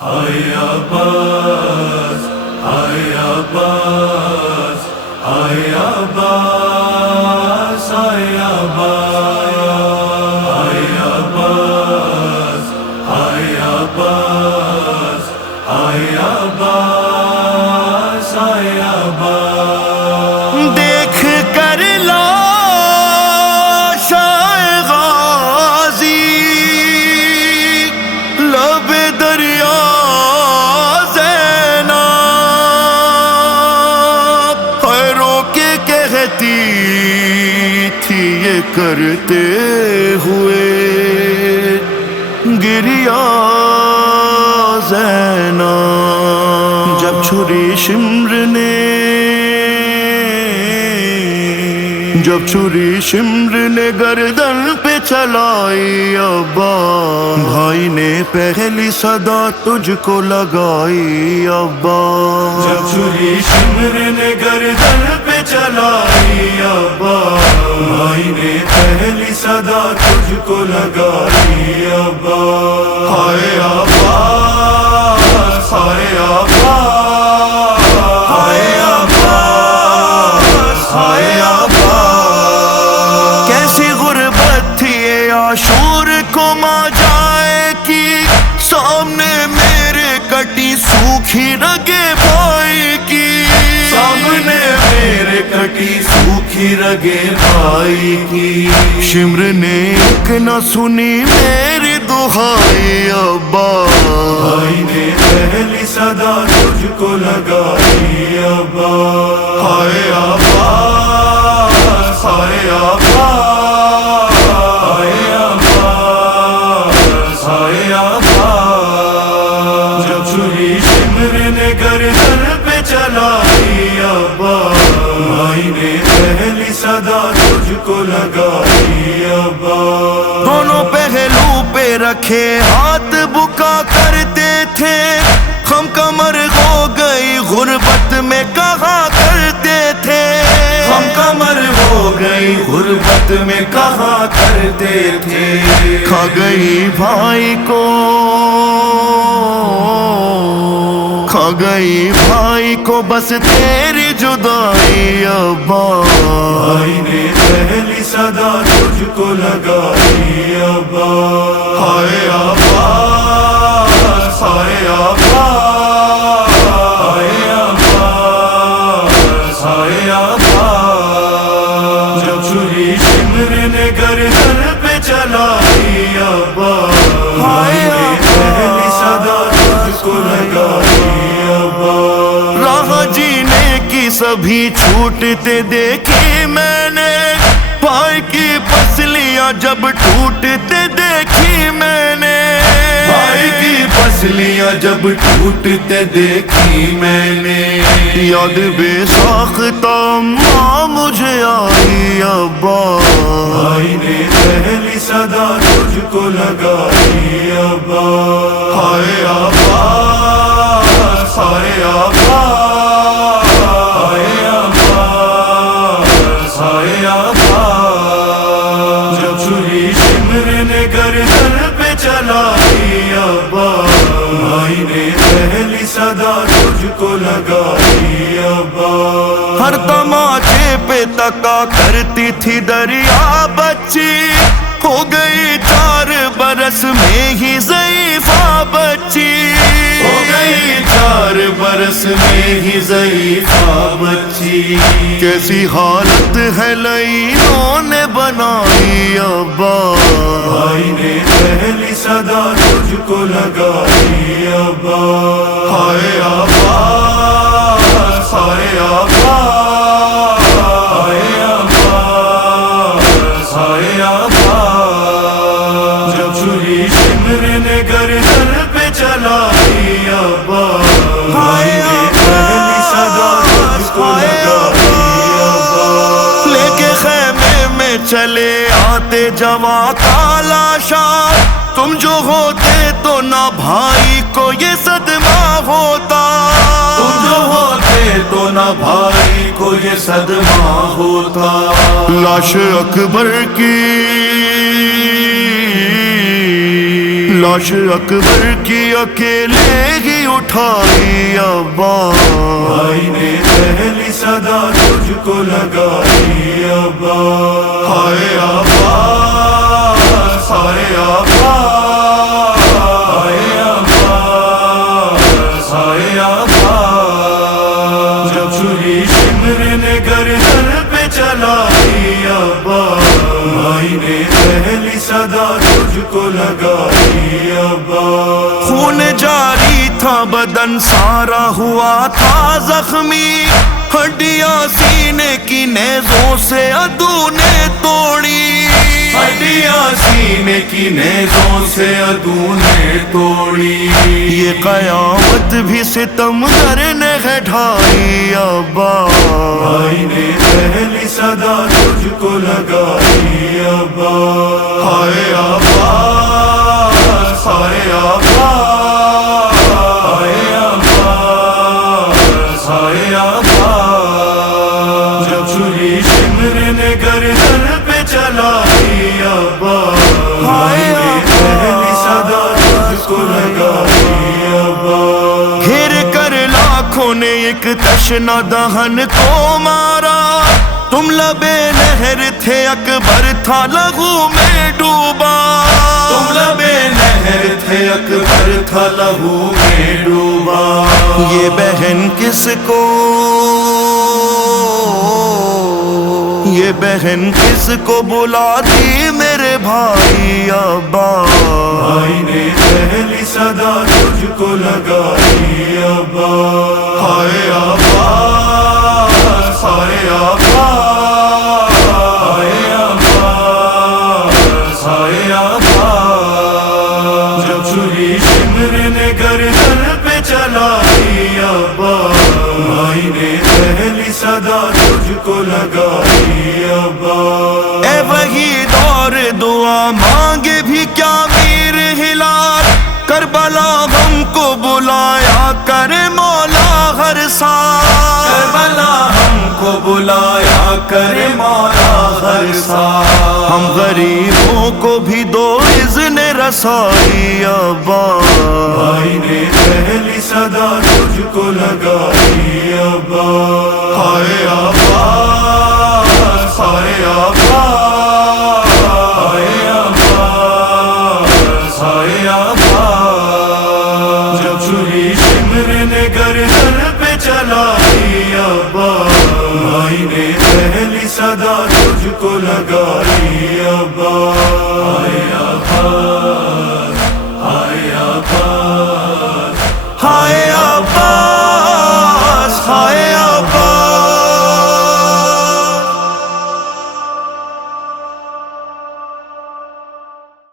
Hay Abbas, Hay Abbas, Hay Abbas, Hay Abbas, Hay Abbas, Hay Abbas, Hay Abbas. دیکھ کر لاش غازی لب دریا زینب رو کے کہتی تھی یہ کرتے ہوئے گریا زینب جب چھری شمر نے گردن پہ چلائی ابا بھائی نے پہلی صدا تجھ کو لگائی ابا جب چھری شمر نے گردن پہ چلائی ابا بھائی نے پہلی صدا تجھ کو لگائی ابا ہائے عباس ہائے عباس ہائے عباس ہائے عباس کیسی غربت تھی یہ عاشور کو ماں جائے کی سامنے میرے کٹی سوکھی رگے بھائی کی سامنے میرے کٹی سوکھی رگے بھائی کی شمر نے ایک نہ سنی میری دہائی ابا بھائی نے پہلی صدا تجھ کو لگائی ابا ہائے عباس ہائے عباس ہائے عباس ہائے عباس جب چھری شمر نے گردن پہ چلائی ابا بھائی نے پہلی صدا تجھ کو لگائی ابا دونوں پہلو پہ رکھے ہاتھ بکا کرتے تھے ہم کمر ہو گئی غربت میں کہا کرتے تھے ہم کمر ہو گئی غربت میں کہا کرتے تھے کھا گئی بھائی کو بس تیری جدائی ابا بھائی نے پہلی صدا تجھ کو لگائی ابا ہائے عباس ہائے عباس ہائے عباس ہائے عباس جب چھری شمر نے گردن پہ چلائی ابا بھائی نے پہلی صدا تجھ کو لگائی ابا راہ جینے کی سبھی چھوٹتے دیکھی میں نے پائے کی پسلیاں جب ٹوٹتے دیکھی میں نے بھائی کی پسلیاں جب ٹوٹتے دیکھی میں نے یاد بے ساختہ ماں مجھے آئی ابا بھائی نے پہلی صدا تجھ کو لگائی ابا ہائے عباس ہائے عباس ہائے عباس ہائے عباس جب چھری شمر نے گردن پہ چلائی ابا بھائی نے پہلی صدا تجھ کو لگائی ابا ہر تماچے پہ تکا کرتی تھی دریا بچی ہو گئی 4 برس میں ہی ضعیفہ بچی ہو گئی 4 برس میں ہی ضعیفہ بچی کیسی حالت ہے لئینوں نے بنائی ابا بھائی نے پہلی صدا تجھ کو لگائی ابا ہائے عباس ہائے عباس ہائے عباس ہائے عباس جب چھری شمر نے گردن پہ چلائی ابا بھائی نے پہلی صدا تجھ کو لگائی ابا لے کے خیمے میں چلے آتے جواں کالا شاہ تم جو ہوتے تو نہ بھائی کو یہ صدمہ ہوتا تم جو ہوتے تو نہ بھائی کو یہ صدمہ ہوتا لاش اکبر کی لاش اکبر کی اکیلے ہی اٹھائی ابا، بھائی نے پہلی صدا تجھ کو لگائی ابا، ہائے ابا ہائے ابا ہائے ابا ہائے ابا، جب چھری شمر نے گردن پہ چلائی ابا، بھائی نے پہلی صدا تجھ کو لگائی ابا، خون جاری تھا بدن سارا ہوا تھا زخمی، ہڈیاں سینے کی نیزوں سے عدو نے توڑی، ہڈیاں سینے کی نیزوں سے عدو نے توڑی، یہ قیامت بھی ستمگر نے ہے ڈھائی ابا، بھائی نے پہلی صدا تجھ کو لگائی ابا، ہائے ابا ہائے ابا ہائے ابا ہائے ابا، جب چھری شمر نے گردن پہ چلائی ابا، بھائی نے پہلی صدا تجھ کو لگائی ابا، گھیر کر لاکھوں نے ایک تشنا دہن کو مارا، تم لبے نہر تھے اکبر تھا لہو میں ڈوبا، تم لبے نہر تھے اکبر تھا لہو میں ڈوبا، یہ بہن کس کو یہ بہن کس کو بلاتی میرے بھائی ابا، بھائی نے پہلی صدا تجھ کو لگائی ابا، ہائے ابا ہائے ابا ہائے ابا ہائے ابا، جب چھری شمر نے گردن پہ چلائی ابا، بھائی نے پہلی صدا تجھ کو لگائی ابا، اے وہی دور دعا مانگے بھی کیا میر ہلال، کربلا ہم کو بلایا کرے مولا ہر سال، کربلا ہم کو بلایا کرے مولا ہر سال، ہم غریبوں کو بھی دو اذن رسائی ابا، بھائی نے پہلی صدا تجھ کو لگائی ابا، ہائے ابا ہائے ابا ہائے ابا ہائے ابا، جب چھری شمر نے گردن پہ چلائی ابا، بھائی نے پہلی صدا تجھ کو لگائی ابا۔